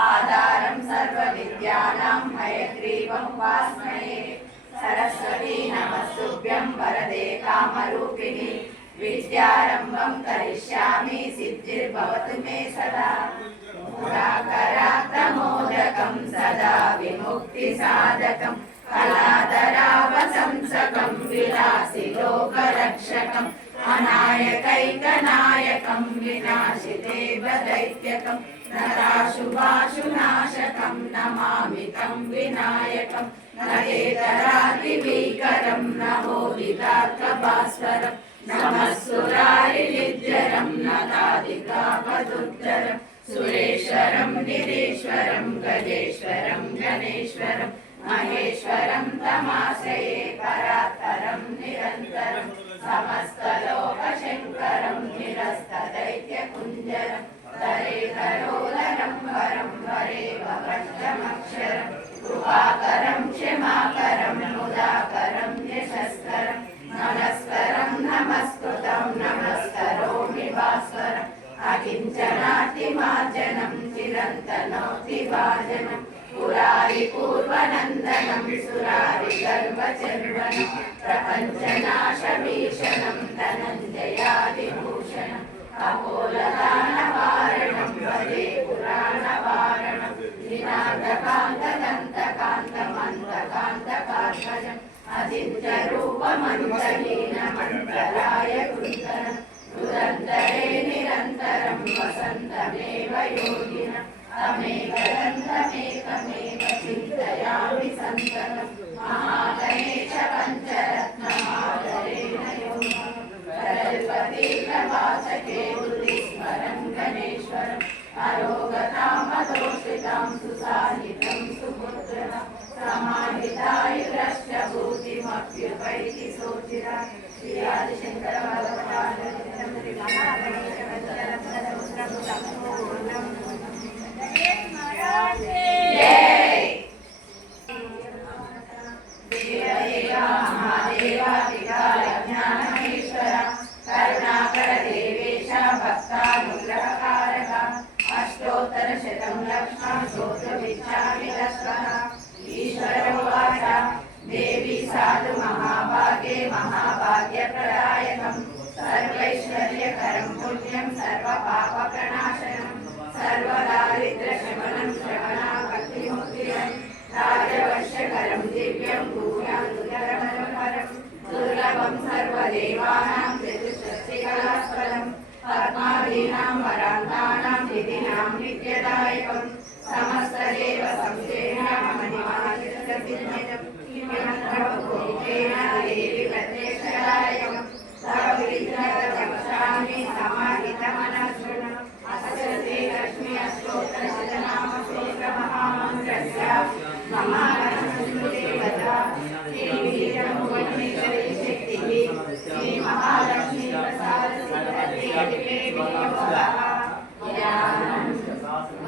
आधारं सर्वविद्यानां हयग्रीवमुपास्महे। सरस्वती नमस्तुभ्यं वरदे कामरूपिणि विद्यारम्भं करिष्यामि सिद्धिर्भवतु मे सदा। पुराकरात्तमोदकं सदा विमुक्तिसाधकं कलाधरावसंसकं विलासिलोकरक्षकम् अनायकैकनायकं विनाशिदेवदैत्यकं नराशुभाशुनाशकं नमामि तं विनायकं नरेतरादिभीकरं नमो विदार्कभास्वरं नमः सुरारिनिर्जरं नदादिकापदुद्धरं सुरेश्वरं निरीश्वरं गजेश्वरं गणेश्वरं महेश्वरं तमाश्रये परात्परं निरन्तरं समस्तलोकशङ्करं निरस्तदैत्यकुञ्जरं तरेतरोदरं वरं वरेव वज्रमक्षरं कृपाकरं क्षमाकरं मुदाकरं यशस्करं नमस्करं नमस्कृतं नमस्करोमि भास्वरम् अकिञ्चनातिमार्जनं चिरन्तनोतिभाजनं पुरारिपूर्वनन्दनं सुरारिगर्वचर्वनं प्रपञ्चनाशभीषणं धनञ्जयादिभूषणम् अपोलदानवारणं भजे पुराणवारणं विनाशकान्तदन्तकान्तमन्तकान्तकान्तकार्धजम् अचिन्त्यरूपमन्तहीनमन्तराय कृन्तनं दुरन्तरे निरन्तरं वसन्तमेव योगिनम् तमेकदन्तमेकमेव चिन्तयामि सन्ततं महागणेश पञ्चरत्नमादरेण योगिनं प्रजल्पतीर्णवाचके हृदिस्मरं गणेश्वरम् अरोगतामदोषितां सुसाहितं सुपुत्रः समाहितायुरष्टभूतिमप्युपैति सोचिरा श्री आदिशंकर अष्टोत्तरशतं लक्ष्मण स्तोत्रमिच्छामि दशः। ईश्वर उवाच देवी साधु महाभागे महाभाग्यप्रदायकं सर्वैश्वर्यकरं पुण्यं सर्वपापप्रणाशनं सर्वदारिद्र्यशमनं श्रवणाभक्तिमुक्तिदं राजवश्यकरं दिव्यं भूयां दुर्लभं दुर्लभं सर्वदेवानां चतुष्षष्टिकलास्पदं पद्मादीनां वरान्तानां विधिनां नित्यदायकं समस्तदेव संसेव्य मम निवासितसिद्धिदं किमन्त्रभूतेन देवि प्रत्यक्षदायकं तव विघ्नतपक्षामि समाहितमनःशृणु अस्य लक्ष्मी अष्टोत्तरशतनामस्तोत्रमहामन्त्रस्य महालक्ष्मीदेवता श्रीवीरभुवनेश्वरी शक्तिः श्रीमहालक्ष्मी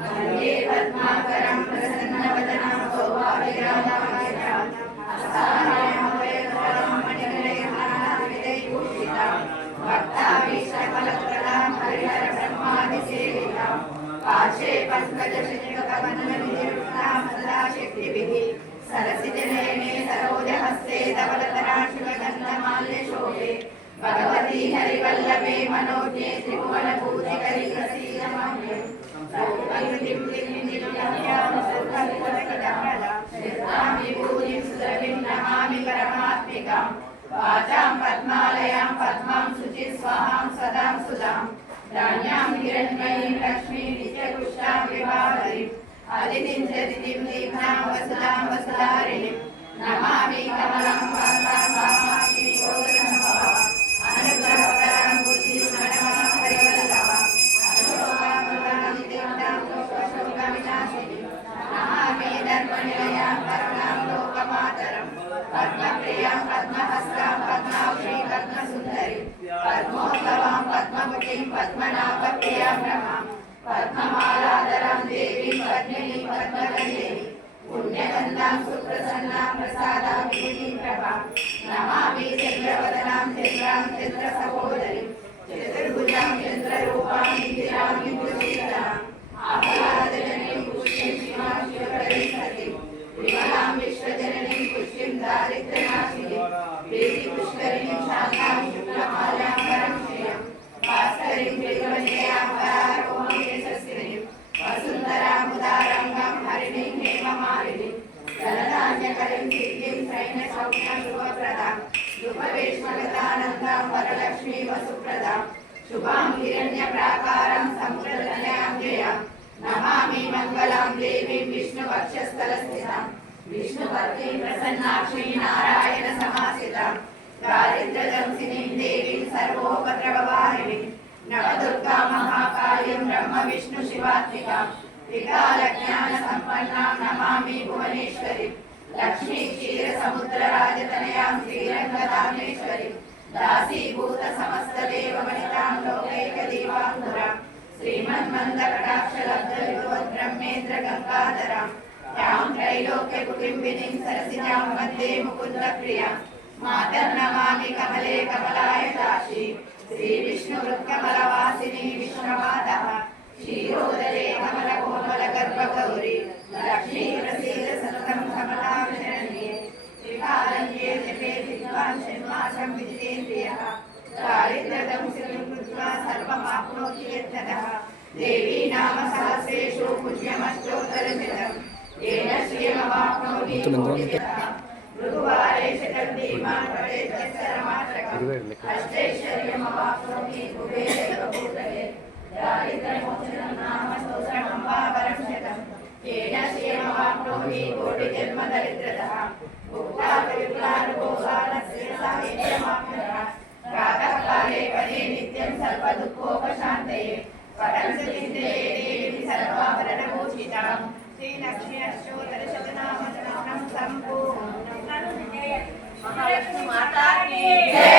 वन्दे पद्माकरं प्रसन्नवदनं सौभाग्यदायकं हस्तामलयं मणिगणैर्नानाविधैर्भूषितां भक्ताभीष्टफलप्रदां हरिहरब्रह्मादिसेवितां पार्श्वे पङ्कजशङ्खकमण्डलनिर्वृतां सदा शक्तिभिः सरसिजनयने सरोजहस्ते धवलतराशिवगन्धमाल्यशोभे भगवती हरिवल्लभे मनोज्ञे त्रिभुवनभूतिकरि प्रसीदमाम्यं सौकलृतिं नित्यं सुखविभूतिं विभूतिं सुरभिं नमामि परमात्मिकां वाचां पद्मालयां पद्मां शुचिस्वाहां सदां सुधां धान्यां हिरण्मयीं लक्ष्मीं नित्यपुष्टां विभावरीम् अदितिं जदितिं दीप्नां वसुधां वसुधारिणीं नमामि कमलं कान्तां कामाक्षीं गोदनभवां अनुग्रहकरां बुद्धिमणमां हरिवल्लभां अनुरूपां दीप्तां शोकविनाशिनीं नमामि धर्मनिलयां करुणां लोकमातरं पद्मप्रियां पद्महस्तां पद्माक्षीं पद्मसुन्दरीं पद्मोत्तमां पद्ममुखीं पद्मनाभप्रियां नमां पद्ममालाधरां देवीं पद्मिनीं पद्मगन्धिनीं पुण्यगन्धां सुप्रसन्नां प्रसादां विभूतिं प्रभां नमामि चन्द्रवदनां चन्द्रां चन्द्रसहोदरीं चतुर्भुजां चन्द्ररूपां निधिरां विभूषिताम् आह्लादजनीं पुष्य लक्ष्मी वसुप्रदां शुभां हिरण्यप्राकारां समुद्रतनयां जयां नमामि मंगलां देवीं विष्णुवक्षस्थलस्थितां विष्णुपत्नीं प्रसन्नाक्षीं नारायण समासितां दारिद्र्यदंसिनीं देवीं सर्वोपद्रववारिणीं नवदुर्गा महाकालीं ब्रह्म विष्णु शिवात्मिकां विकालज्ञानसम्पन्नां नमामि भुवनेश्वरीं लक्ष्मी क्षीरसमुद्रराजतनयां श्रीरङ्गदामेश्वरीं दासीभूत समस्तदेववनितां लोकैकदीपाङ्कुरां श्रीमन्मन्दकटाक्षलब्धविभवद्ब्रह्मेन्द्र गङ्गाधरां यां त्रैलोक्यकुटुम्बिनीं सरसिजां वन्दे मुकुन्दप्रियां मातर्नमामि कमले कमलायताक्षी श्रीविष्णुवृत्कमलवासिनी विश्वमातः क्षीरोदरे कमलकोमलगर्भगौरी लक्ष्मी प्रसीद सततं कमलां शरण्ये त्रिकालन्ये जपे विद्वान् षण्मासं विजितेन्द्रियः दारिद्र्यदंसिनीं कृत्वा सर्वमाप्नोति यत्ततः देवी नाम सहस्रेषु पुण्यमष्टोत्तरशतम् येन श्रियमवाप्नोति कोटिशतः मृगुवारे शतद्दीमान् पठेत् तत्सरमात्रकम् अष्टैश्वर्यमवाप्नोति कुबेरैव भूतले दारिद्र्यमोचनं नाम स्तोत्रमम्बावरं शतम् येन श्रियमवाप्नोति कोटिजन्मदरिद्रतः भुक्ताविप्लानुभोगानस्य साहित्यमाप्नुतः प्रातःकाले पदे नित्यं सर्वदुःखोपशान्तये पठन्तु चिन्तये देवी सर्वाभरणभूषितां श्रीलक्ष्मी अष्टोत्तरशतनामस्तोत्रं सम्पूर्णम्। महालक्ष्मी माता की जय।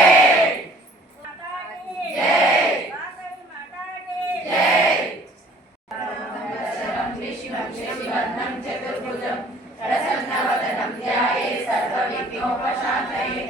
माता की जय। माता की जय। विष्णुं शशिवर्णं चतुर्भुजं प्रसन्नवदनं ध्यायेत् सर्वविघ्नोपशान्तये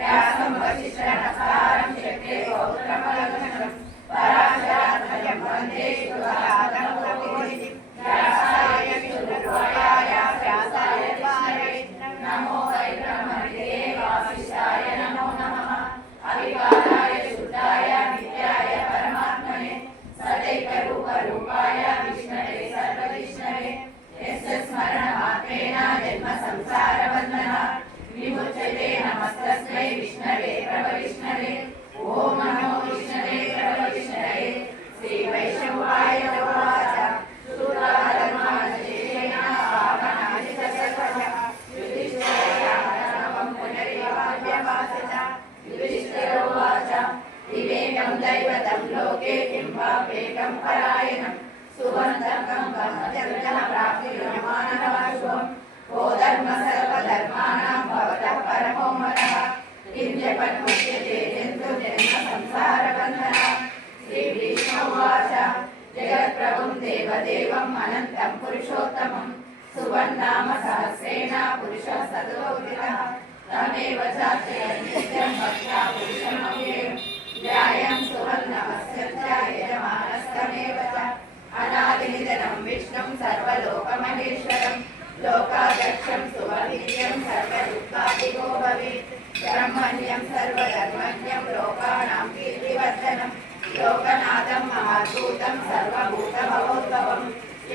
व्यासं वसिष्ठनस्तारं चक्रे गौतमलक्षणं पराशरात्मजं वन्दे सुधातं कविगुरुं व्यासाय विष्णुरूपाय व्यासाय विष्णवे नमो वै ब्रह्मविदे वासिष्ठाय नमो नमः अविकाराय शुद्धाय नित्याय परमात्मने सदैकरूपरूपाय विष्णवे सर्वविष्णवे यस्य स्मरणमात्रेण जन्मसंसारबन्धनात् विमुच्यते नमस्तस्मै विष्णवे प्रभविष्णवे ॐ नमो विष्णवे प्रभविष्णवे श्रीवैष्णवाय उवाच सुराधर्माशेषेण पावनादितसर्वशः युधिष्ठिरं पुनरिवाव्यवासित युधिष्ठिरोवाच विवेकं दैवतं लोके किं वाप्येकं परायणं सुबन्धकं ब्रह्मचर्यः प्राप्तिर्यमानः ओ धर्म सर्वधर्माणां भवतः परमो मतः किं जपन्मुच्यते जन्तुर्जन्म संसारबन्धनात् श्रीविष्णुवाच जगत्प्रभुं देवदेवम् अनन्तं पुरुषोत्तमं सुवन्नाम सहस्रेण पुरुषः सततोदितः तमेव चार्चयन् नित्यं भक्त्या पुरुषमव्ययं ध्यायं सुवन्नमस्य च यजमानस्तमेव च अनादिनिधनं विष्णुं सर्वलोकमहेश्वरं लोकाध्यक्षं सुवर्णिज्यं सर्वदुःखादिगो भवेत् ब्रह्मण्यं सर्वधर्मज्ञं लोकानां कीर्तिवर्धनं लोकनाथं महाभूतं सर्वभूतभवोद्भवम्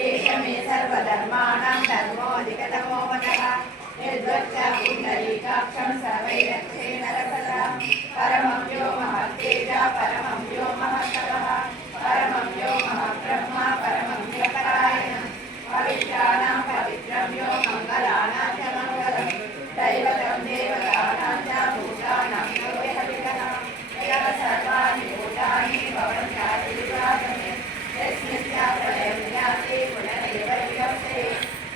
एष मे सर्वधर्माणां धर्मोऽधिकतमो मनः यद्वच्चा पुण्डरीकाक्षं सर्वैरक्षेण रक्षसा परमं यो महत्तेज परमं यो महत्तपः परमं यो महब्रह्मा परमं जपरायणम् पवित्राणां पवित्रं यो मङ्गलानां च मङ्गलं दैवतं देवतानां च भूतानां यो विहरितः यः सर्वाणि भूतानि भवन्त्यादिविभागमे यस्मिन् प्रलयं याति पुनरेव विभक्ते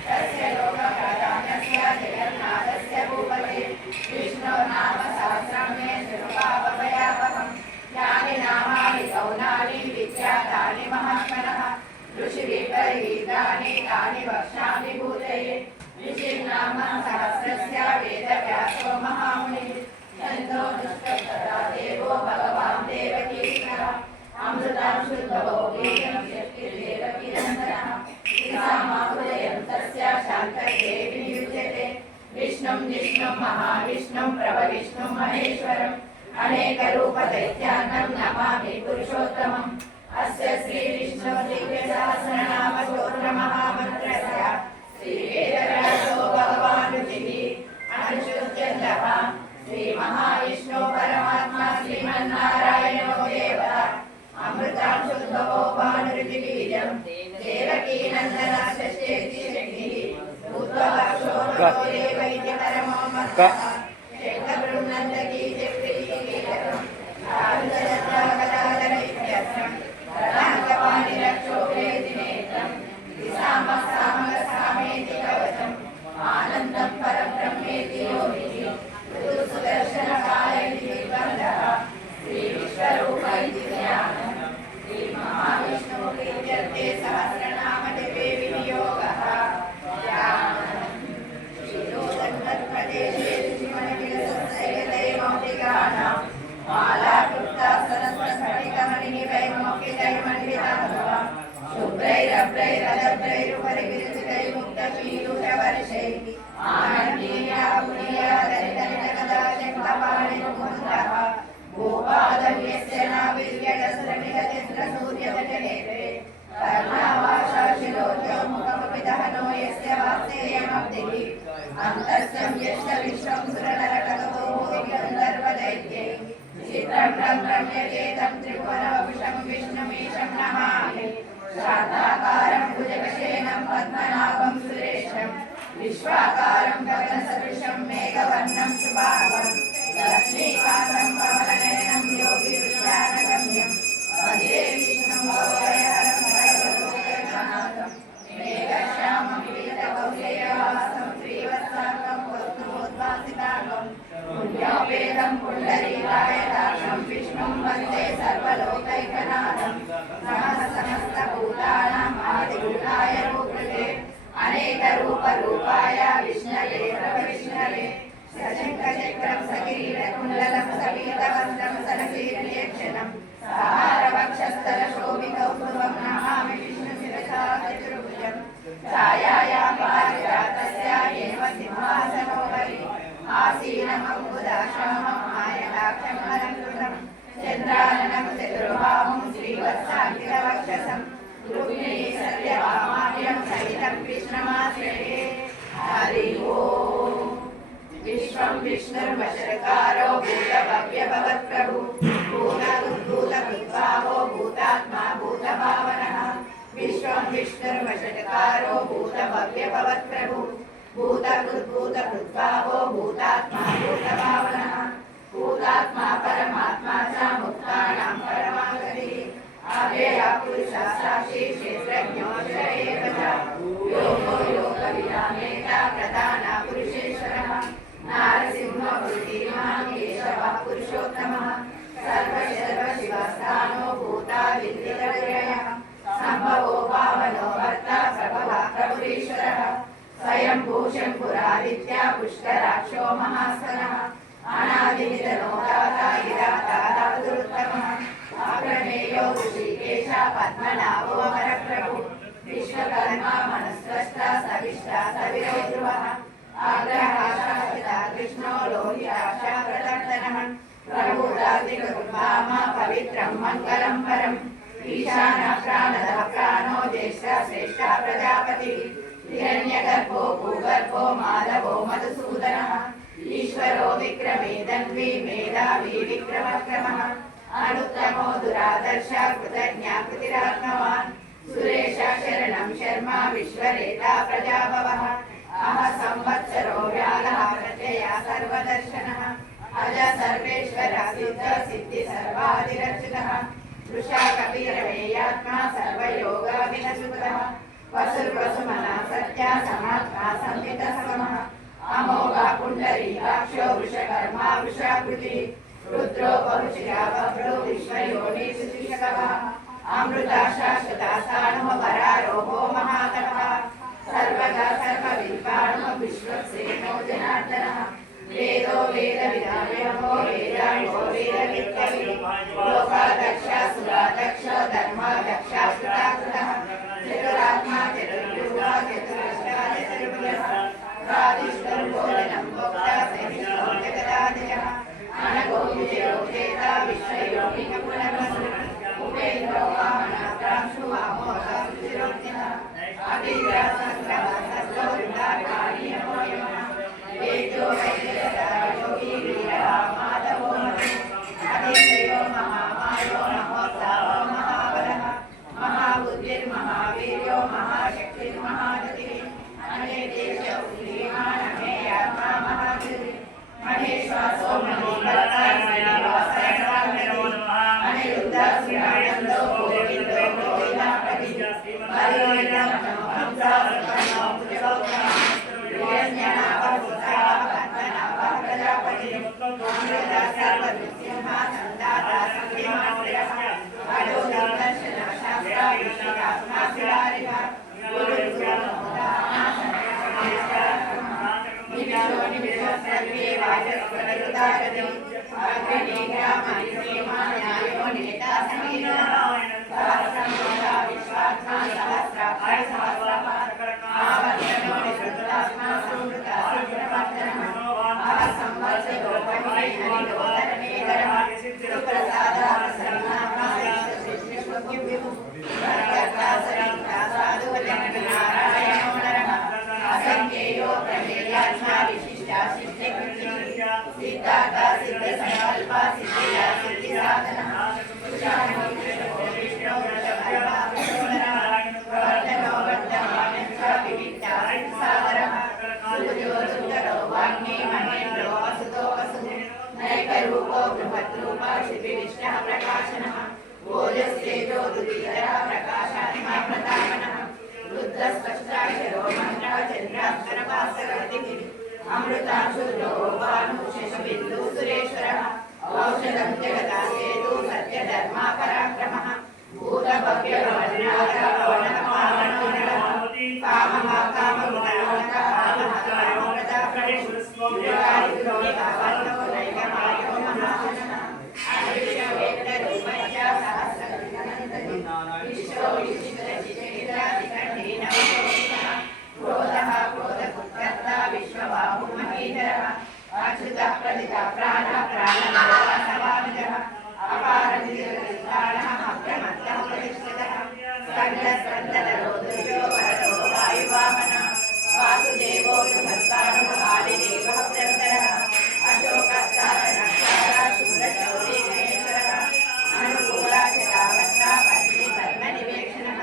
तस्य लोकप्रधानस्य जगन्नाथस्य भूपते विष्णोर्नाम सहस्रं मे शृणुपावभयापहम् यानि नामानि गौणानि विख्यातानि महात्मनः ऋषिविपरीतानि तानि वक्ष्यामि भूतये ऋषिर्नाम सहस्रस्य वेदव्यासो महामुनिः छन्दो दुष्टस्तदा देवो भगवान् देवकीनः अमृतं शुद्धो वेदं शक्तिर्देवकीनन्दनः सामाहृदयं तस्य शान्तदेवी युज्यते विष्णुं जिष्णुं महाविष्णुं प्रभविष्णुं महेश्वरम् अनेकरूपदैत्यान्नं नमामि पुरुषोत्तमम् अस्य श्रीविष्णुदिव्यसहस्रनामस्तोत्रमहामन्त्रस्य ఆనందం పరబ్రహ్మేతి యోగిని సుదర్శనకాయని నిర్బంధః శ్రీ విశ్వరూప ఇది జ్ఞానం శ్రీ మహావిష్ణు ప్రీత్యర్థే సహస్రనామ జపే వినియోగః శ్రీలోకన్మత్ప్రదేశే శ్రీమణివిలసత్సైలదైమౌలికానాం మాలాకృప్తాసనస్ఫటికమణినివైమౌక్తికైర్మण्डिताः शुभ्रैरभ्रैरदभ्रैरुपरिविरचितैर्मुक्तपीयूषवर्षैः आनन्दीया पुनीया दरिदरितकदाशङ्कपाणिर्मुकुन्दः भूपादं यस्य नाभिर्यडस्रमिहतिन्द्रसूर्यतटनेत्रे कर्णावाशाशिरोद्योमुखमपिदहनो यस्य वात्सेयमब्धिः अन्तस्यं यश्च विश्वं सुरनरकगतो गन्धर्वदैत्यैः चित्रं रम्यचेतं त्रिभुवनवपुषं विष्णुमीशं नमामि शान्ताकारं भुजगशयनं पद्मनाभं सुरेशं विश्वाकारं गगनसदृशं मेघवर्णं शुभांगं लक्ष्मीकान्तं कमलनयनं योगिवृषानगम्यं वन्दे विष्णुं भवभयहरं सर्वलोकैकनाथं मेघश्यामं पीतकौशेयवासं श्रीवत्साङ्गं कौस्तुभोद्भासिताङ्गं पुण्योपेदं पुण्डरीकायदाक्षं विष्णुं वन्दे सर्वलोकैकनाथं समस्तभूतानां आदिभूताय रूपते अनेकरूपरूपाय विष्णवे प्रविष्णवे सशङ्खचक्रं सकिरीटकुण्डलं सपीतवस्त्रं सनसीर्यक्षणं सहारवक्षस्थलशोभिकौस्तुभं नमामि विष्णुशिरसा चतुर्भुजं छायायां पारिजातस्य येन सिंहासनोपरि आसीनमम्बुदाश्यामं मायदाक्षं अलङ्कृतं चन्द्राननं चतुर्बाहुं श्रीवत्साङ्कितवक्षसं रुक्मिणी सत्यभामार्यं सहितं विष्णुमाश्रये हरि ओम् विश्वं विष्णुर्वशरकारो भूतभव्यभवत्प्रभु भूतभूतभूतभूद्भावो भूतात्मा भूतभावनः विश्वं विष्णुर्वशरकारो भूतभव्यभवत्प्रभु भूतभूतभूतभूद्भावो भूतात्मा भूतभावनः भूतात्मा परमात्मा च मुक्तानां परमागतिः अव्ययः पुरुषः साक्षी क्षेत्रज्ञो एव च योगो योगविरामेता प्रधानः पुरुषेश्वरः नारसिंहो बुद्धिमान् केशवः पुरुषोत्तमः सर्वशिवस्थानो भूतादित्यः सम्भवो पावनो भर्ता प्रभवः प्रभुरीश्वरः स्वयंभू शम्भुरादित्या पुष्कराक्षो महास्तनः अनादिनिधनो दाता गिरातादावदुरुत्तमः अप्रमेयो ऋषिकेश पद्मनाभो अमरप्रभु विश्वकर्मा मनस्त्रष्टा सविष्टा सविरौध्रुवः आग्रहः शाश्वतः कृष्णो लोहिताक्षा प्रदर्शनः प्रभुदादिगुरुभामा पवित्रं मङ्गलं परम् ईशानः प्राणदः प्राणो ज्येष्ठः श्रेष्ठः प्रजापतिः हिरण्यगर्भो भूगर्भो माधवो मधुसूदनः ईश्वरो विक्रमे धन्वी मेधावी विक्रमक्रमः अनुत्तमो दुरादर्श कृतज्ञा कृतिरात्मवान् सुरेश शरणं शर्मा विश्वरेता प्रजाभवः अह संवत्सरो व्यालः प्रत्यया सर्वदर्शनः अज सर्वेश्वर सिद्ध सिद्धि सर्वादिरक्षितः वृषा कपिरमेयात्मा सर्वयोगाभिनसुतः वसुर्वसुमना सत्या समात्मा संहितसमः अमोघा पुण्डरीकाक्षो वृषकर्मा वृषाकृतिः रुद्रो बहुशिरा बभ्रो विश्वयोनिषुशिषकः अमृता शाश्वता साणुः वरारोहो महातपः सर्वगा सर्वविद्वानुः विश्वक्सेनो जनार्दनः वेदो वेदविदायो वेदायो वेदवित्तविः लोकादक्षा सुरादक्ष धर्मादक्षा सुराकृतः चतुरात्मा चतुर्युगा चतुरष्टा चतुर्भुजः प्रादिष्टर्भोजनं भोक्ता सहिष्णो जगदादिजः अनघो विजयो चेता विश्वयोगिनपुनर्वसु उपेन्द्रो वामनात्रांशु वामोघः सुचिरोज्ञः अतीन्द्रः संग्रहः सत्त्ववृद्धाकार्यमो यमः वेद्यो वैद्यः योगी वीरः माधवो मधु अतीन्द्रियो महामायो महोत्साहो महाबलः महाबुद्धिर्महावीर्यो महाशक्तिर्महागतिः अनेकेषु श्रीमानः सर्वे वाचस्पतिरुदारते अग्निग्रामन्येमान्यायो नेता समीरा सहस्रमूला विश्वात्मा सहस्राक्षर सहस्रपाद आवर्तनो निसृतात्मा संवृता संप्रवर्तनः संवत्सरो वह्नि हरिदोदरनेदरः सुप्रसादा प्रसन्नात्मा विश्वसिद्धिविभुः सर्वदा सरिता साधुवचननारायणो नरः असंख्येयो प्रमेयात्मा विशिष्टा सिद्धिकृतिः सिद्धार्था सिद्धसंकल्पा सिद्धिदा सिद्धिसाधनः सुशानो विष्णो वृषभर्वा वर्धनो वर्धमानश्च विविक्ता सिद्धिसागरः सुजो सुन्दरो वाग्मी महेन्द्रो वसुतो वसुः नैकरूपो बृहद्रूपा शिविविष्णः प्रकाशनः ओजस्तेजो दुतिधरः प्रकाशात्मा प्रतापनः रुद्रस्पष्टाक्षरो मन्त्रः चन्द्राक्षरभास्करगतिः अमृतांशुरो भानुः शशिबिन्दुः सुरेश्वरः औषधं जगदासेतु सत्यधर्मा पराक्रमः भूतभव्यवर्णाः पवनपावनो नरः कामः कामगुणनाथः कामः नैकमायो महाशनः अनिश्चवेक्तरूपश्च सहस्रगुणनन्दनः विश्वो विचित्रचिचेन्द्रादिकण्ठेन विशोभितः क्रोधः क्रोधकुत्कर्ता विश्वबाहुमहीधरः अच्युतः प्रतितः प्राणः प्राणनाथः अपारनिधिर्निष्ठानः अप्रमत्तः प्रतिष्ठितः स्कन्दस्कन्दधरो दुर्यो वरदो वायुवाहनः वासुदेवो बृहत्कारो आदिदेवः प्रवरः अशोकश्चारणक्षारः शूरशौरी गणेश्वरः अनुकूलाचलावत्रा पद्मी पद्मनिवेक्षणः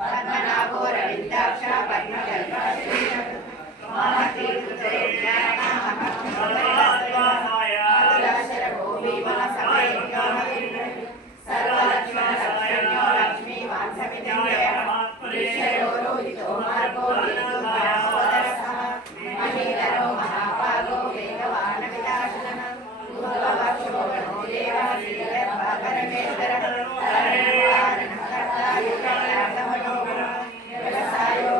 पद्मनाभो रविन्दाक्षः पद्मगर्भः श्रीरः महातीर्थो भीमः सर्वलक्ष्मणो लक्ष्मी वांसमिदयः ईश्वरो रोहितो मार्गो वेदोदरसः महीधरो महाभागो वेगवानविलासनः पूर्ववक्षो गणो देवः श्रीरत्नपरमेश्वरः हरणकर्ता युगलाभमनोहरः व्यवसायो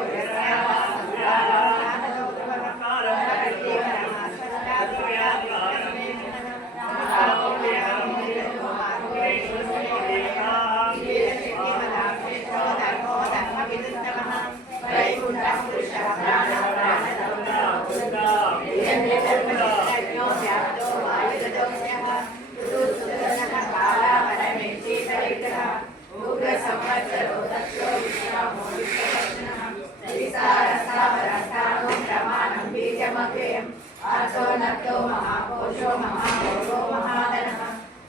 नक्तो महाकोशो महाभोगो महाधनः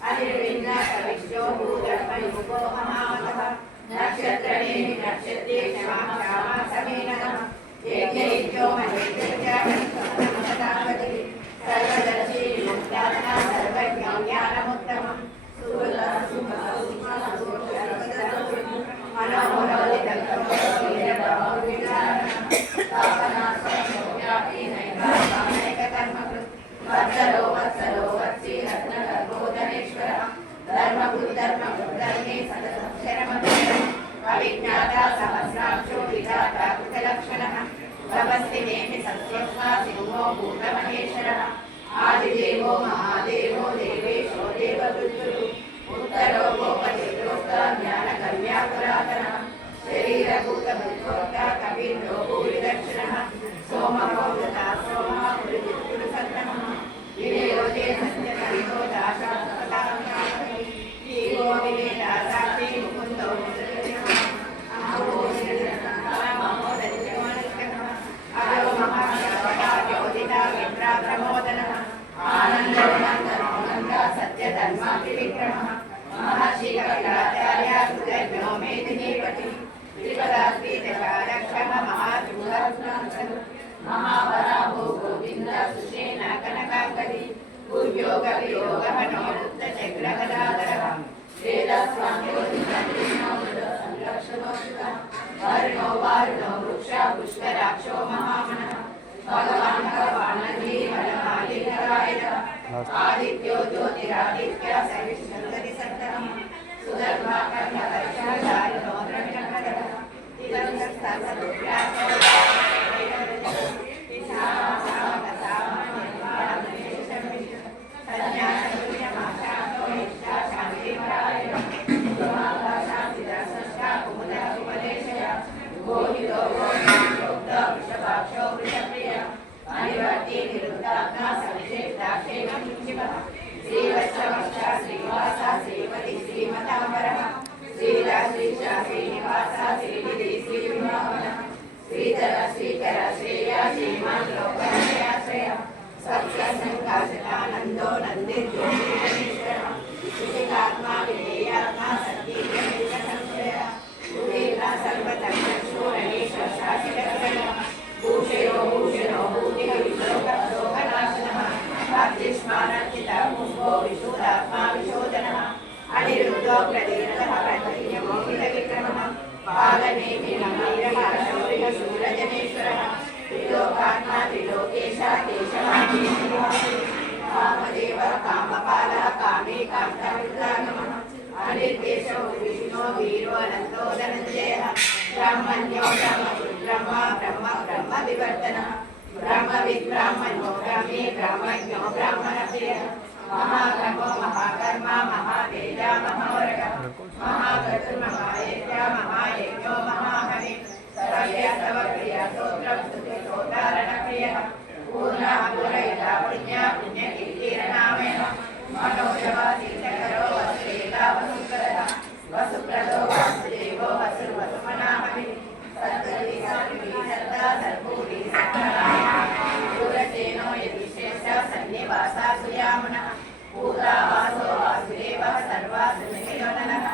अनिर्विण्ण कविश्चो भूगर्भयुगो महामतः नक्षत्रणेमि नक्षत्रे क्षमा क्षमा समीनः यज्ञैक्यो महेन्द्रजागतिः सर्वदर्शी मुक्तात्मा सर्वज्ञो ज्ञानमुत्तमम् वत्सलो वत्सलो वत्सी रत्नगर्भोदनेश्वरः धर्मबुद्धर्मे सततं शरमक्षरम् अविज्ञाता सहस्राक्षो विधाता कृतलक्षणः तपस्विनेमि सत्त्वस्मा सिंहो भूतमहेश्वरः आदिदेवो महादेवो देवेशो देववृत्तुः उत्तरो गोपतिप्रोक्ता ज्ञानगम्या पुरातनः शरीरभूतभूतोक्ता कवीन्द्रो भूरिदक्षिणः सोमो वृता सोमः पुरुसत्तमः विनियोगे सत्यसन्तो दाशात्मतां ईगो विवेदा साक्षी मुकुन्दो अजो महाशवः योगिता विप्रा प्रमोदनः आनन्दो नन्दनो नन्दा सत्यधर्मा त्रिविक्रमः महर्षि कविराचार्य सुदर्शनो मेदिनीपतिः त्रिपदास्पीतकारक्षः महाचूरत्नः महावराहो गोविन्द सुषेण कनकाकरी गुर्योगवियोगमनोरुद्धचक्रगदाधरः वेदस्वाम्यो वर्णो वारुणो वृक्षा पुष्कराक्षो महामनः भगवान् भगवानगी वनमालिकरायणः आदित्यो ज्योतिरादित्य सविष्णुर्गति सत्तमः सुधर्मा कर्मकर्षः शालिनो द्रविणकरः इदं सत्सर्वव्यासो कामदेव कामपाल कामी कामरुद्रा नमः अनिर्देशो विष्णु वीरो अनंतो धनंजयः ब्रह्मण्यो ब्रह्म ब्रह्म ब्रह्म विवर्तनः ब्रह्मविद्ब्राह्मणो ब्राह्मी ब्राह्मज्ञो ब्राह्मणप्रियः महाकर्मो महाकर्मा महातेज महावर्गः महाक्रतुर्महायज्ञ महायज्ञो महाहवि सर्वप्रिय स्तोत्रं स्तुतिस्तोत्रारणप्रियः पूर्णः पूरयिता पुण्य पुण्यकीर्तिरनामयः मनोजवातीतकरो वसुदेवा वसुप्रदः वसुप्रदो वासुदेवो वसुर्वसुमनामहि सत्तरी सात्विकी सत्ता सर्वूरी सत्तनारायणः सूरसेनो यतिश्रेष्ठ सन्निवासा सुयामनः पूता वासो वासुदेवः सर्वासुनियोननः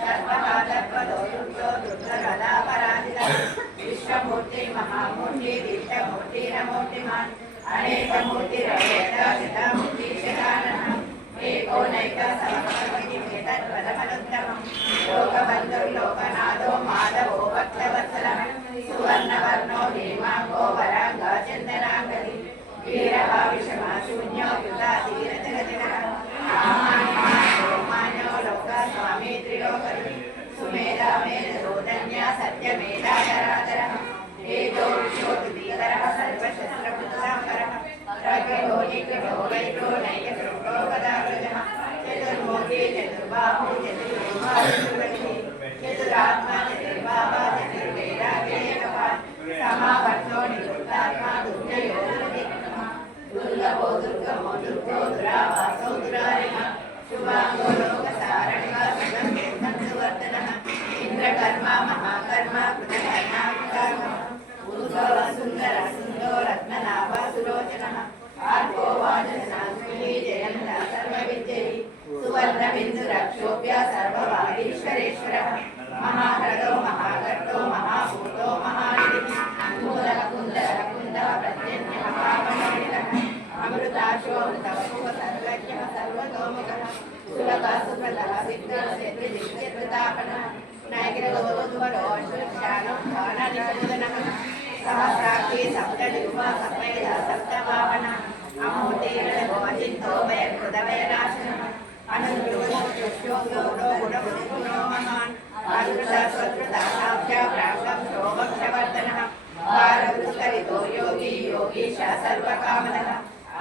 सर्वः तत्त्वतो दुर्गो दुर्गगदापराजितः विश्वमूर्ति महामूर्ति दिव्यमूर्ति नमूर्तिमान् अनेकमूर्तिरवेदशितमूर्तिशतानः एकोनैक समस्तमितिमेतत्पदमनुत्तमम् लोकबन्धुर्लोकनाथो माधवो भक्तवत्सलः सुवर्णवर्णो हेमाङ्गो वराङ्गचन्दनाङ्गदी वीरः विषमशून्यो युगाधीरजगजगः मान्यो लोकस्वामी त्रिलोकधी सुमेधा मेधोधन्य सत्यमेधाधराधरः एतो विश्वोद्भीकरः सर्वशस्त्रपुत्राम्बरः प्रगतो निकटो वैरो नैकशृङ्गो गदाग्रजः चतुर्मुखी चतुर्बाहु चतुर्मुखी चतुरात्मा चतुर्बाहा चतुर्वेदागेयकवान् समावर्तो निवृत्तात्मा दुर्जयो दुर्विक्रमः दुर्लभो दुर्गमो दुर्गो दुरावासो दुरारिणः शुभांगो लोकसारणः सुवर्धनः इंद्रकर्मा महाकर्मा कृतकर्मा कृतात्मः उद्भव सुंदर सुंदो रत्ननाभ सुलोचनः आर्को वाजनास्मि जयन्ता सर्वविद्यैः सुवर्णबिन्दुरक्षोभ्य सर्ववागीश्वरेश्वरः महाह्रदो महाकर्तो महाभूतो महानिधिः मूलः कुन्दः कुन्दः प्रत्यन्यः पावनोनिलः अमृताशोऽमृतवपुः सर्वज्ञः सर्वतोमुखः सुलभः सुप्रदः सिद्धः सिद्धिदिष्यकृतापनः नैग्रगोधुवरोऽश्वशानो भाननिषदनः सहस्राक्षी सप्तदिग्मा सप्तैध सप्तभावनः अमूर्तिर्गोचिन्तो वयकृतवयनाशनः अनन्तोषोऽगौरो गुणगुणो महान् अद्भुतस्वकृतः प्राप्तं शोभक्षवर्धनः भारवृत्करितो योगी योगीश सर्वकामदः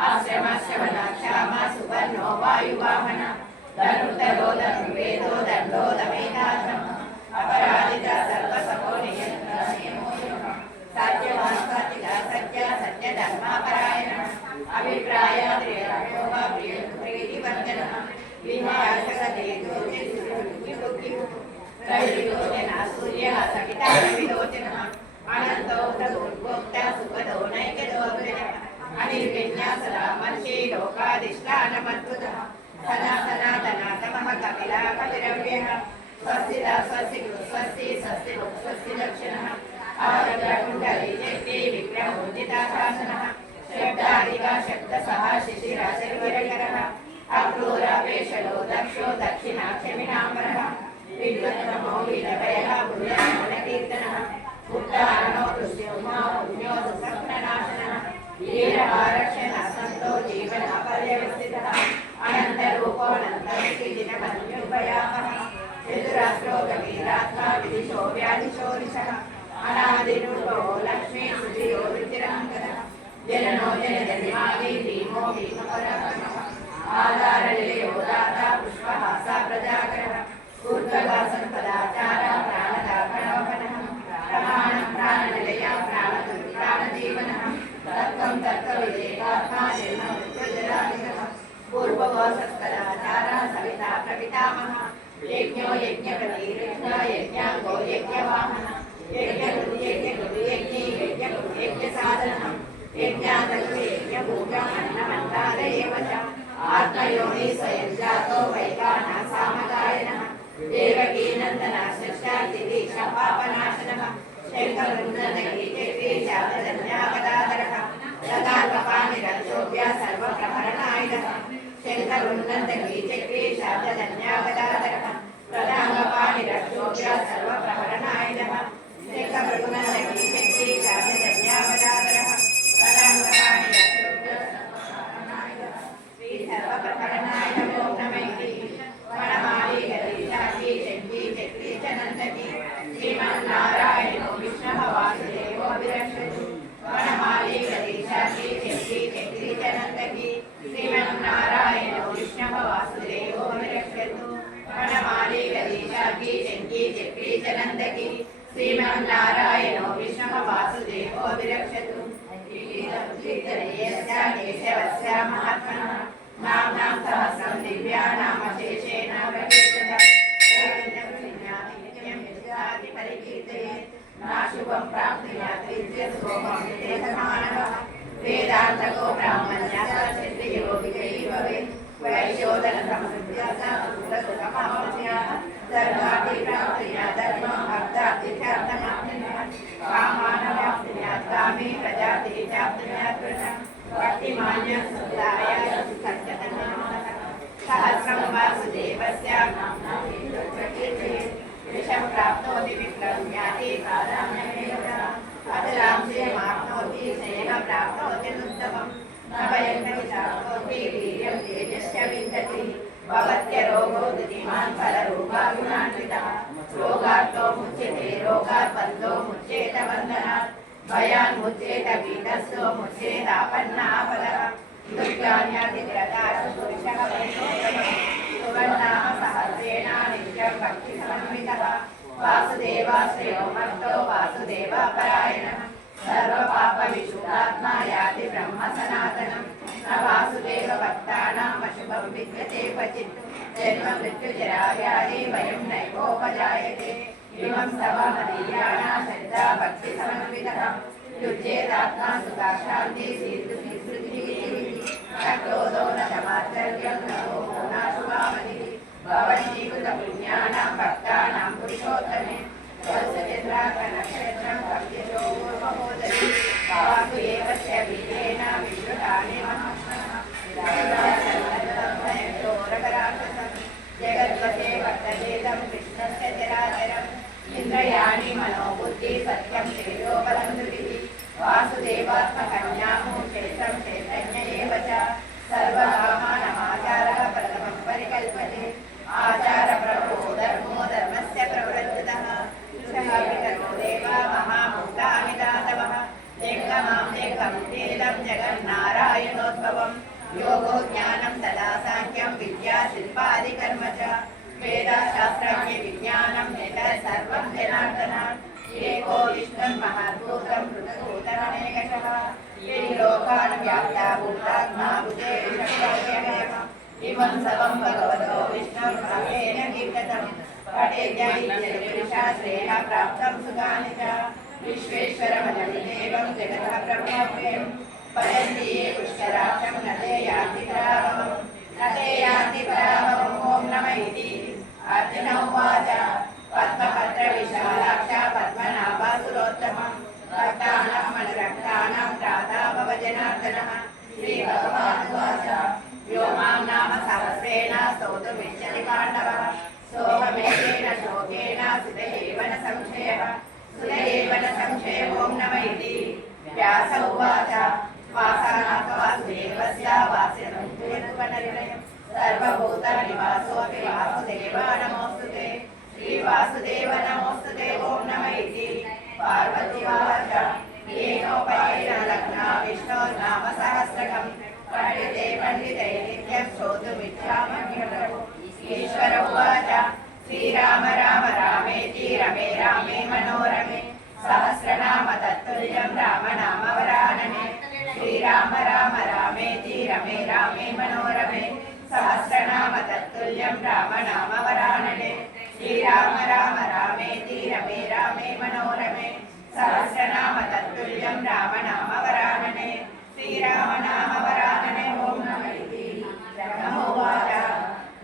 आश्रमश्रवणाक्षामा सुवर्णो वायुवाहनः धनुर्धरो धनुर्वेदो दण्डो दमेधात्मः अपराजित सर्वसखो सत्यवान् सत्य सत्यधर्मापरायणः अभिप्राय प्रीतिवर्धनः विनयासगते त्रैविलोचनः सूर्यः सकिताविलोचनः अनन्तो प्रभुर्भोक्ता सुखदो नैकदोऽग्रजः अनिर्विन्यासरामर्षि लोकाधिष्ठानमद्भुतः सनातनातनातमः कपिला कपिरव्यः स्वस्तिदा स्वस्ति स्वस्ति स्वस्ति स्वस्ति लक्षणः अवरकुण्डलीचक्रे विक्रमोचिताशासनः शब्दादिका शब्दसः शिशिराशर्वरकरः अक्रूरवेषलो दक्षो दक्षिणाक्षमिणाम्बरः विद्युत्तमो विनभयः भूयनकीर्तनः उत्तारणो दुष्योमा पुण्यो दुःखप्रणाशनः वीरहारक्षण सन्तो जीवनापर्यवस्थितः अनन्तरूपोऽनन्तविधिनमन्युपयामः चतुराष्ट्रो गभीरात्मा विदिशो व्याधिशो दिशः अनादिरूपो लक्ष्मी सुधियो रुचिराङ्गनः जननो जनजन्मादि भीमो भीमपराक्रमः आधारनिलयो दाता पुष्पहासा प्रजाकरः ऊर्ध्वगा सम्पदाचारः प्राणदा प्रणवनः प्रमाणं प्राणनिलया प्राणजीवनः तत्त्वं तत्त्वविवेकात्मा जन्ममृत्युजराधिकः पूर्वगो सत्कदाचारः सविता प्रपितामहः यज्ञो यज्ञपतिर्यज्ञ यज्ञाङ्गो यज्ञवाहनः यज्ञसाधनः यज्ञादयो यज्ञभूतम् अन्नमन्ताद एव च आत्मयोनि स्वयं जातो वैकानः सामगायनः देवकीनन्दनः षष्ठातिथिक्षपापनाशनः शङ्करुन्नदगीचक्रीशातधन्यागदाधरः तथाल्पपाणिरक्षोभ्य सर्वप्रहरणायुधः शङ्करुन्नदगीचक्रीशातधन्यागदाधरः तथाङ्गपाणिरक्षोभ्य सर्वप्रहरणायुधः शङ्करुन्नदगीचक्रीशातधन्यागदाधरः तथाङ्गपाणिरक्षोभ्य केशवस्य महात्मनः नाम्नां सहस्रं दिव्यानामशेषेण प्रकीर्तितम् नाशुभं प्राप्नुयात् सोमं विदेहमानवः वेदान्तको ब्राह्मण्यः सिद्धियोगिकैः भवेत् वैशोधनसंस्कृत्याः सर्वाधिप्राप्नुया धर्मं भक्तातिथ्यार्थमाप्नुयात् कामानवाप्नुयात् कामे प्रजातिथ्याप्नुयात् कृतं भक्तिमान्यं सुताय सत्यतमानः सहस्रं वासुदेवस्य विषं प्राप्नोति विक्रम्याति साधारणमेव अदलां श्रियमाप्नोति स्नेहं प्राप्नोति उत्तमं न भयं न विचाप्नोति वीर्यं तेजस्य विन्दति भवत्यरोगो धीमान् फलरूपागुणान्वितः रोगार्तो मुच्यते रोगात् बन्धो मुच्येत बन्धनात् भयान् मुच्येत भीतस्थो मुच्येदापन्नाफलः दुर्गान्यातिप्रकाशो पुरुषः सुवर्णाः सहस्रेण नित्यं भक्तिसमन्वितः वासुदेवाश्रयो मत्तो वासुदेवापरायणः सर्वपापविशुद्धात्मा याति ब्रह्म सनातनं न वासुदेवभक्तानाम् अशुभं विद्यते क्वचित् जन्म मृत्युजराव्याधि वयं नैवोपजायते इमं सभामदीयाना श्रद्धा भक्तिसमन्वितः युज्येदात्मा सुखा शान्ति क्रोधो न समाचर्यं न शुभामतिः भवन्तीकृतपुण्यानां भक्तानां पुरुषोत्तमे नक्षत्रं भक्तिशो पूर्वमोदने भावासु एवस्य वीर्येण विश्रुतानि महात्मनः जगद्वते वर्ततेदं कृष्णस्य चराचरम् इन्द्रियाणि मनोबुद्धि सत्यं तेजोबलं धृतिः वासुदेवात्मकन्यामो क्षेत्रं क्षेत्रज्ञ एव च सर्वकामानमाचारः प्रथमं परिकल्पते आचारप्रभो धर्मो धर्मस्य प्रवृत्तः विकल्पो देव महाभूतानि दातवः जङ्गमां जङ्गमुद्दीदं जगन्नारायणोद्भवम् योगो ज्ञानं तदा साङ्ख्यं विद्या शिल्पादिकर्म च वेदशास्त्रज्ञ विज्ञानं यतः सर्वं जनार्दनात् एको विष्णुर्महाद्भूतं पृथग्भूतमनेकशः यदि लोकान् व्याप्ता भूतात्मा बुधेर्विषक्तव्यमेव इमं सर्वं भगवतो विष्णुर्भावेन कीर्तनं पठेद्याश्रेण प्राप्तं सुखानि च विश्वेश्वरमनन्देवं जगतः प्रभुव्यं पयन्ति ये पुष्कराक्षं न ते यान्ति पराभवम् ॐ नमः इति अर्जुन उवाच पद्मपत्रविशालाक्ष पद्मनाभसुरोत्तमं भक्तानां मनरक्तानां त्राता भवजनार्दनः श्रीभगवानुवाच यो मां नाम सहस्रेण स्तोतुमिच्छति पाण्डवः सोऽहमेतेन शोकेन सुत एव न संशयः ॐ नमः इति व्यास उवाच वासनाथवासुदेवस्य वास्यनुनिलयं सर्वभूतनिवासोऽपि वासुदेव नमोऽस्तुते श्रीवासुदेव नमोऽस्तुते ॐ नमः इति पार्वती उवाच येनोपयेन लग्ना विष्णोर्नाम सहस्रकं पठिते पण्डितैः नित्यं श्रोतुमिच्छामि ईश्वर उवाच श्रीराम राम रामेति रमे रामे मनोरमे सहस्रनाम तत्तुल्यं राम नाम वरानने श्रीराम राम रामेति रमे रामे मनोरमे सहस्रनाम तत्तुल्यं राम नाम वरानने श्रीराम राम रामेति रमे रामे मनोरमे सहस्रनाम तत्तुल्यं राम नाम वरानने श्रीराम नाम वरानने ॐ नमः इति नमोवाच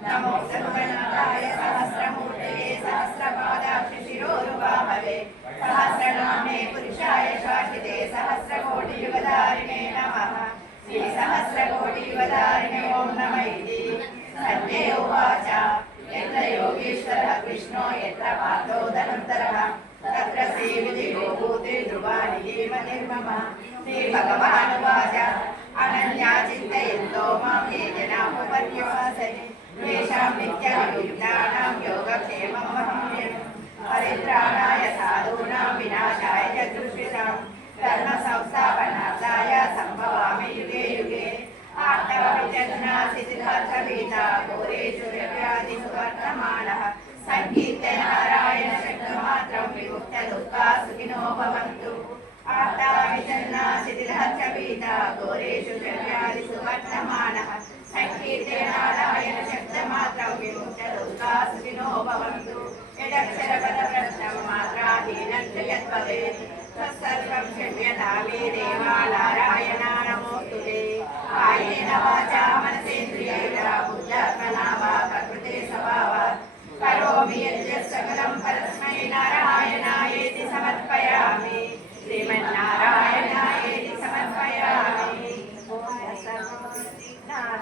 नमो सद्गुणनाथाय सहस्रमूर्तये सहस्रपादाक्षशिरोरुबाहवे सहस्रनाम्ने पुरुषाय शाश्वते सहस्रकोटियुगधारिणे नमः श्रीसहस्रकोटियुगधारिणे ॐ नमः इति सञ्जय उवाच यत्र योगेश्वरः कृष्णो यत्र पार्थो धनुर्धरः तत्र श्रीविजयो भूतिर्ध्रुवाणि निर्ममः श्रीभगवानुवाच अनन्या चिन्तयन्तो मां ये जनामुपर्युपासते येषां नित्ययुक्तानां योगक्षेमं वहाम्यहम् परित्राणाय साधूनां विनाशाय च दुष्कृतां धर्मसंस्थापनार्थाय सम्भवामि युगे युगे आर्तवविचन्नासिद्धार्थभीता घोरेषु व्याधिषु वर्तमानः सङ्कीर्त्य नारायण शब्दमात्रं विमुक्तदुःखा सुखिनो भवन्तु आर्तवविचन्नासिद्धार्थभीता नारायण नमोस्तुते कायेन वाचा मनसेन्द्रियैर्वा बुद्ध्यात्मना वा प्रकृते स्वभावात् करोमि यद्यत् सकलं परस्मै नारायणायेति समर्पयामि श्रीमन्नारायणायेति समर्पयामि सर्वसिद्धार्पणमस्तु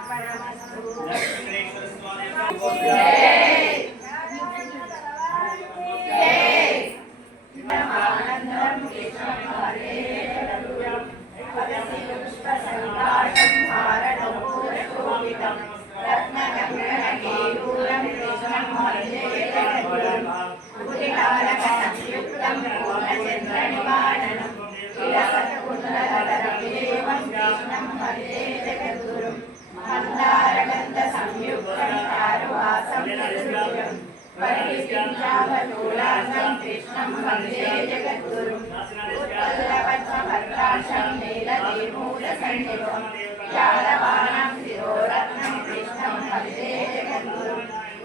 कृष्णं वन्दे जगद्गुरुं उत्पल्लपद्मभद्राक्षं नीलदीमूलसन्निभं जालपानं शिरोरत्नं कृष्णं वन्दे जगद्गुरुं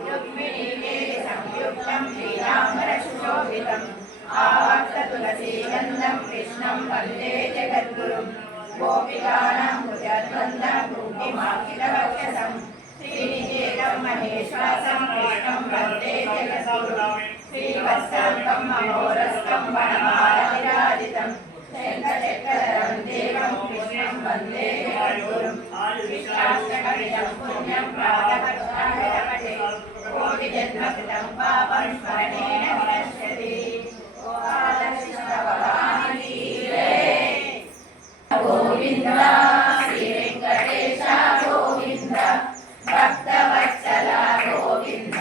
रुक्मिणीकेलिसंयुक्तं लीलाम्बरशोभितम् आवर्ततुलसीगन्धं कृष्णं वन्दे जगद्गुरुं गोपिकानां भुजद्वन्द्वं भूमिमाखिलवक्षसं श्रीनिकेतं महेश्वासं कृष्णं वन्दे जगद्गुरुं श्रीवत्सान्तं मनोरस्तं वनमालविराजितं शङ्खचक्रधरं देवं कृष्णं वन्दे जगद्गुरुं कृष्णाष्टकमिदं पुण्यं प्रातःपठे कोटिजन्मकृतं पापं स्मरणेन विनश्यति गोविन्द श्री वेङ्कटेश गोविन्द भक्तवत्सला गोविन्द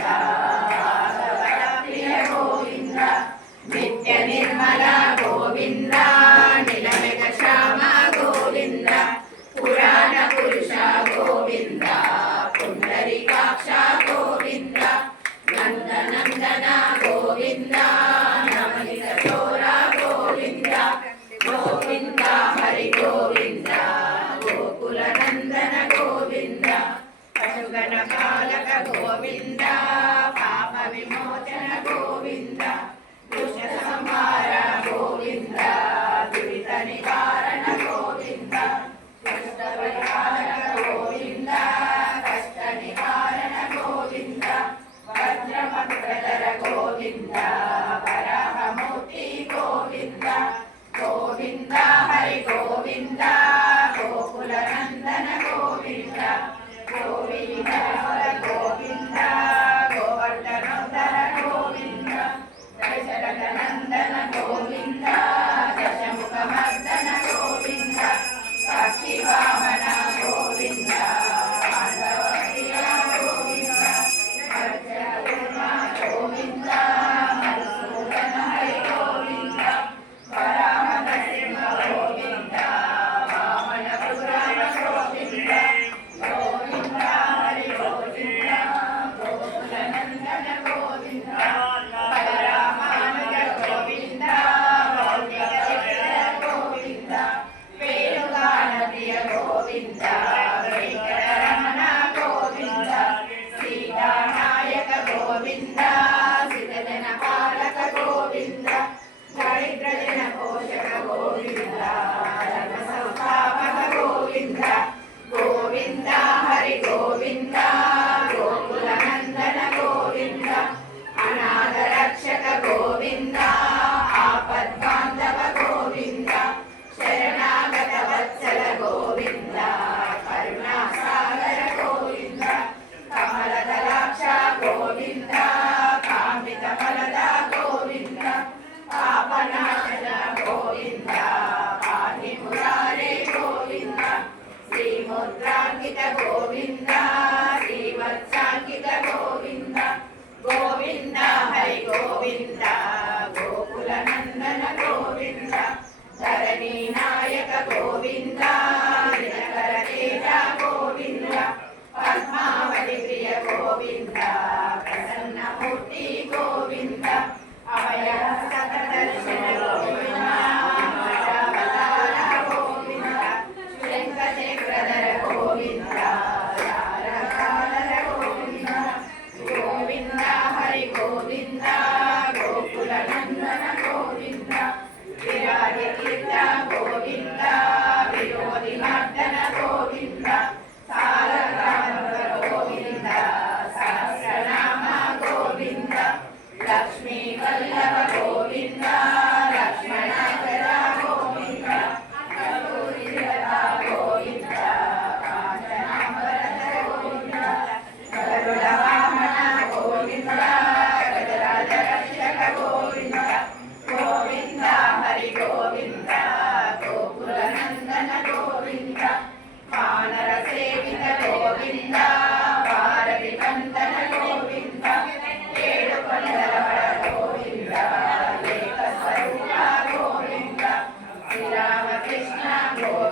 प्रिय गोविन्द नित्य निर्मला गोविन्द निलमेघ श्याम गोविन्द पुराण पुरुष गोविन्द पुण्डरीकाक्ष गोविन्द नन्दनन्दन गोविन्द नवनीत चोर गोविन्द गोविन्द हरि गोविन्द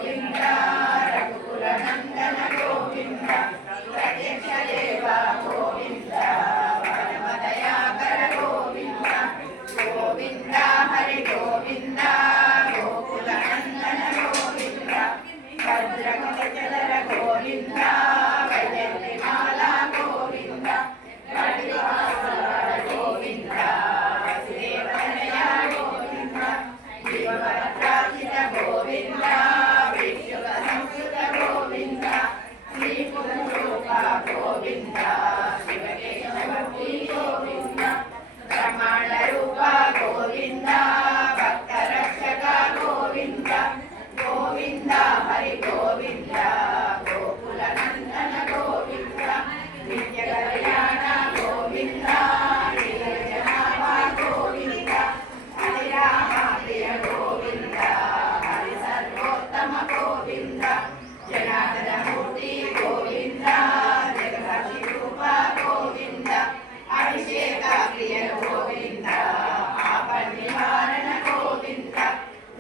గోవింద రఘుకుల నందన గోవింద ప్రత్యక్ష దేవ గోవింద పరమదయాకర గోవింద గోవింద హరి గోవింద గోకుల నందన గోవింద భద్రకవచలర గోవింద వైజయంతిమాల గోవింద గోవింద వసుదేవతనయ గోవింద శివభద్రాజిత గోవింద విష్ణువ సంస్కృత గోవింద శ్రీపురూప గోవింద శివకేశవీ గోవింద బ్రహ్మాండ రూప గోవింద భక్తరక్షక గోవింద గోవింద హరి గోవింద గోకుల నందన గోవింద నిత్య కళ్యాణ గోవింద నీలజనాభ గోవింద హరి రామ ప్రియ గోవింద హరి సర్వోత్తమ గోవింద జనార్దన మూర్తి గోవింద జగదర్శి రూప గోవింద అభిషేక ప్రియ గోవింద ఆపద్ నివారణ గోవింద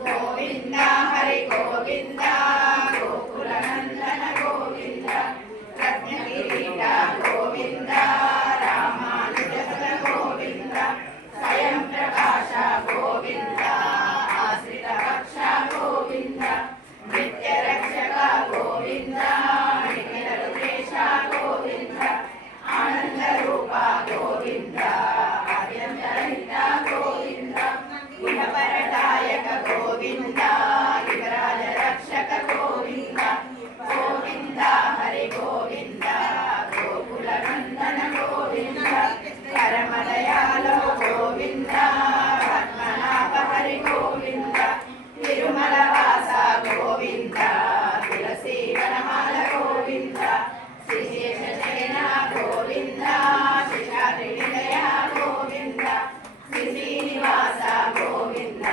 గోవింద హరి గోవింద గోకుల నందన గోవింద రత్నగిరీట గోవింద రామానుజసుత గోవింద స్వయం ప్రకాశ గోవింద ఆశ్రిత రక్ష గోవింద నిత్య రక్షక గోవింద నిఖిల రుద్రేశ గోవింద ఆనంద రూప గోవింద ఆద్యంతరహిత గోవింద గుణపరదాయక గోవింద యువరాజ రక్షక గోవింద గోవింద హరి గోవింద గోకుల నందన గోవింద పరమదయాల గోవింద పద్మనాభ హరి గోవింద తిరుమల వాస గోవింద తులసి వనమాల గోవింద శ్రీశేషసేన గోవింద శిశాద్రి నిలయ గోవింద శ్రీనివాస గోవింద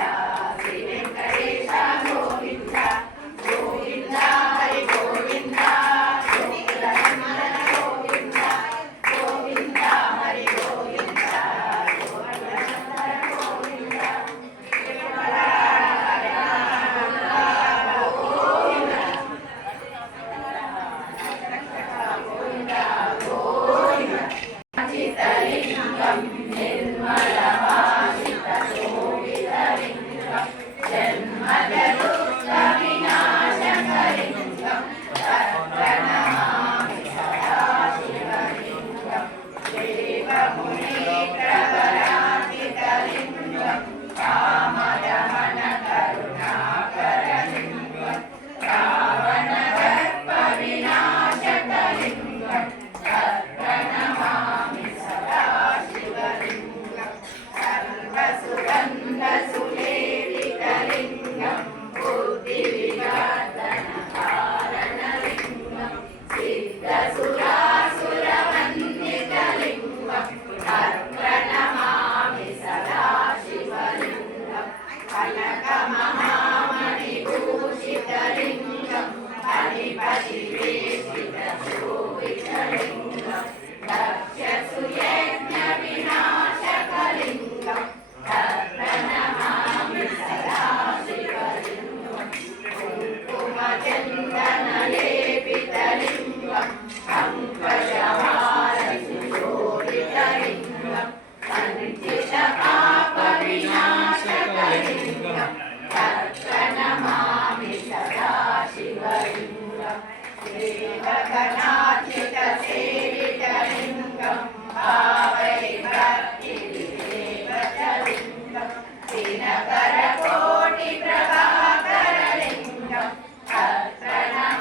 శ్రీ వెంకటేశ గోవింద గోవింద హరి గోవింద గోకుల నందన గోవింద గోవింద హరి గోవింద గోకుల నందన గోవింద చితలింగం నిర్మల వాసిత శోభితలింగం జన్మద దుఃఖ వినాశకలింగం ప్రణమామి సదా శివలింగం దేవముని ప్రవరాజితలింగం కామదహన కరుణాకరలింగం రావణ దర్ప వినాశకలింగం ప్రణమామి సదా శివలింగం సర్వసుగంధ సులేపితలింగం బుద్ధి వివర్ధన కారణలింగం సిద్ధసురాసురవందితలింగం ప్రణమామి సదా శివలింగం కనక మహామణి భూషితలింగం హరిపతి వేషిత శోభితలింగం దక్షసుయజ్ఞ వినాశకలింగం ప్రణమామి సదా శివలింగం కుంకుమచందన లేపితలింగం పంకజహార సుశోభితలింగం సంచిత పాప వినాశకలింగం ప్రణమామి సదా శివలింగం సేవకనాచిత సేవితలింగం భావై భక్తి విదేవతలింగం దినకర కోటి ప్రభాకరలింగం ప్రణమామి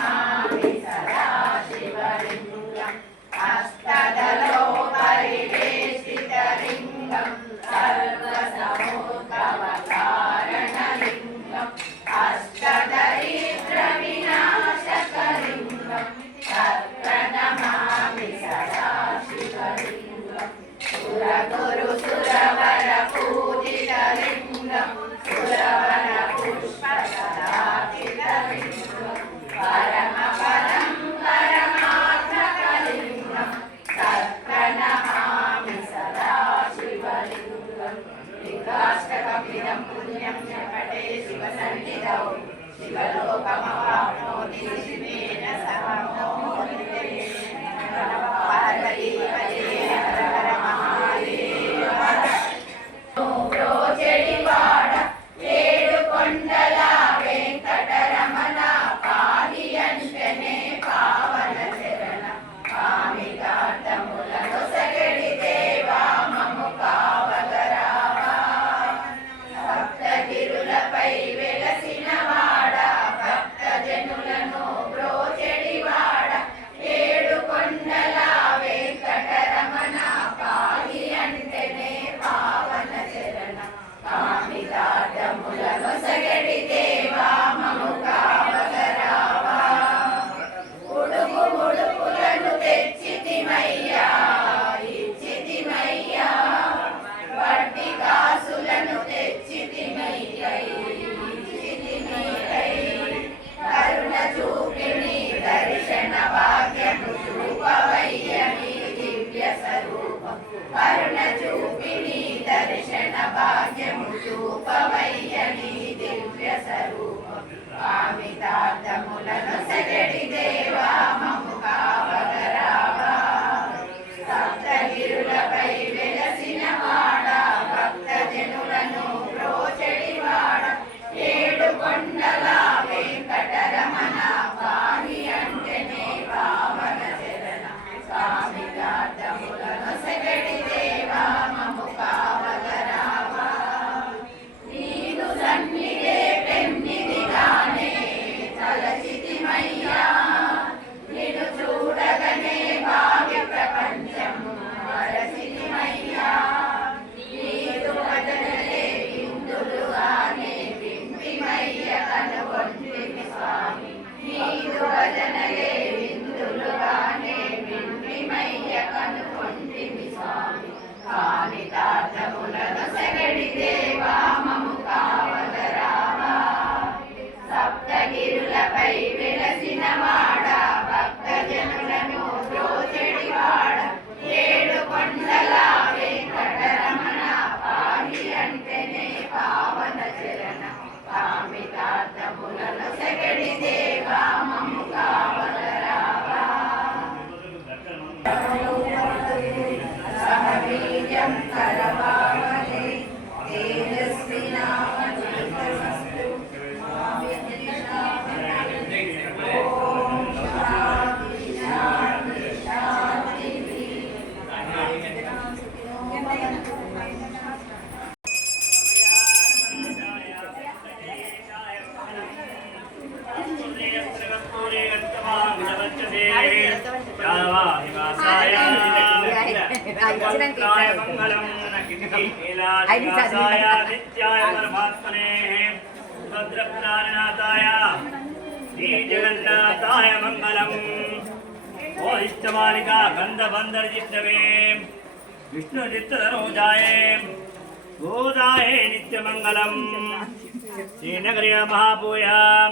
సెగడి దేవా మము కావగరావా సప్తగిరులపై వెలసిన వాడ భక్త జనులను ప్రోచెడివాడ ఏడు కొండల వెంకటరమణ పాని అంటేనే పావన చరణ స్వామి గార్థములను సెగడి దేవా మము కావగరావా నీదు సన్నిధే పెన్నిదిగానే తలచితిమయ్యా నిన్ను చూడగనే భావి ప్రపంచం మరచితిమయ్యా నీదు భజనలే విందులుగానే వింపిమయ్య కనుగొంటిమి స్వామి నీదు భజనలే విందులుగానే వింపిమయ్య కనుగొంటిమి స్వామి కామితార్థములను సెగడి దేవా మము కావగరావా సప్తగిరులపై వెలసిన వాడ భక్త జనులను ప్రోచెడివాడ ఏడు కొండల వెంకటరమణ పాని అంటేనే పావన చరణ కామితార్థములను సెగడి దేవా మము కావగరావా సహబీజం కరవావహే తేజస్వినావధీతమస్తు మా విద్విషావహే ఓం శాంతి శాంతి శాంతి भद्रप्राणनाथाय श्रीजगन्नाथाय मङ्गलम् ओष्टमालिका गन्धबन्धरजिष्णवे विष्णुचित्तधनुजाय गोदाय नित्यमङ्गलम् श्रीनगर्या महापूयां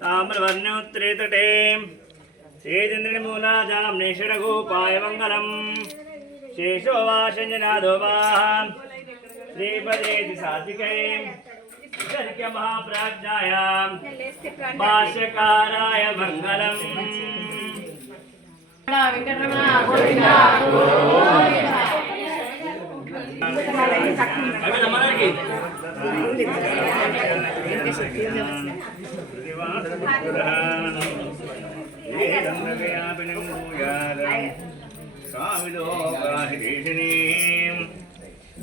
ताम्रवर्णोत्तरे श्रीचन्द्रमूलाजां निषडगोपाय मङ्गलम् शेषो वा शञ्जनादो वा श्रीपदेति सात्विकै गर्ग्य महाप्राज्ञाय भाष्यकाराय मङ्गलम्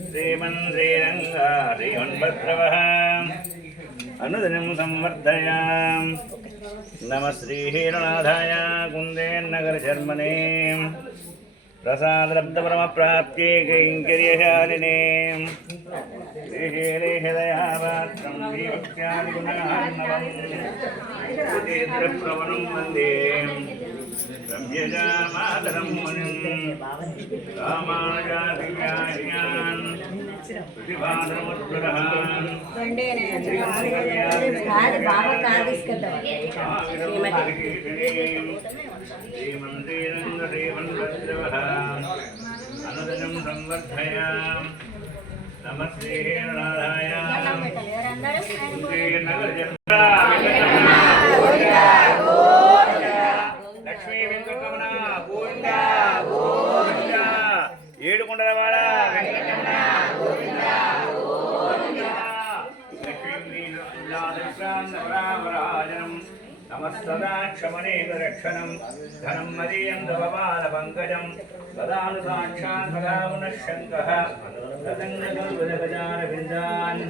श्रीमन् श्रीरङ्गा श्रीमन्भद्रवः अनुदिनं संवर्धयाम् नमः श्रीहीरनाथाय कुन्देन्नगरशर्मणे प्रसादरब्धपरमप्राप्त्यै कैङ्कर्यशालिने श्रीशैलेशदयापात्रं श्रीभक्त्यादिगुणार्णवम् सुचेन्द्रप्रवणं वन्दे रम्यजामातरं मुनिं रामानुजादिव्याह्यान् प्रतिभाद्रमुत्तरहान् श्रीमन्दिरङ्गदेवन्भद्रवः अनुदिनं संवर्धयाम् नमः श्रीहीरनाथाय लक्ष्मी वेंकटरमण गोविंद गोविंद ఏడుకొండలవాడ వెంకటరమణ గోవింద గోవింద లక్ష్మీ నవరాజనం నమస్తదా క్షమనేకరక్షణం ధనం మదీయం ధవమాలపంకజం సదాను సాక్షాత్ సదామునః శంకః తదంగకల్పజగజానవిందాన్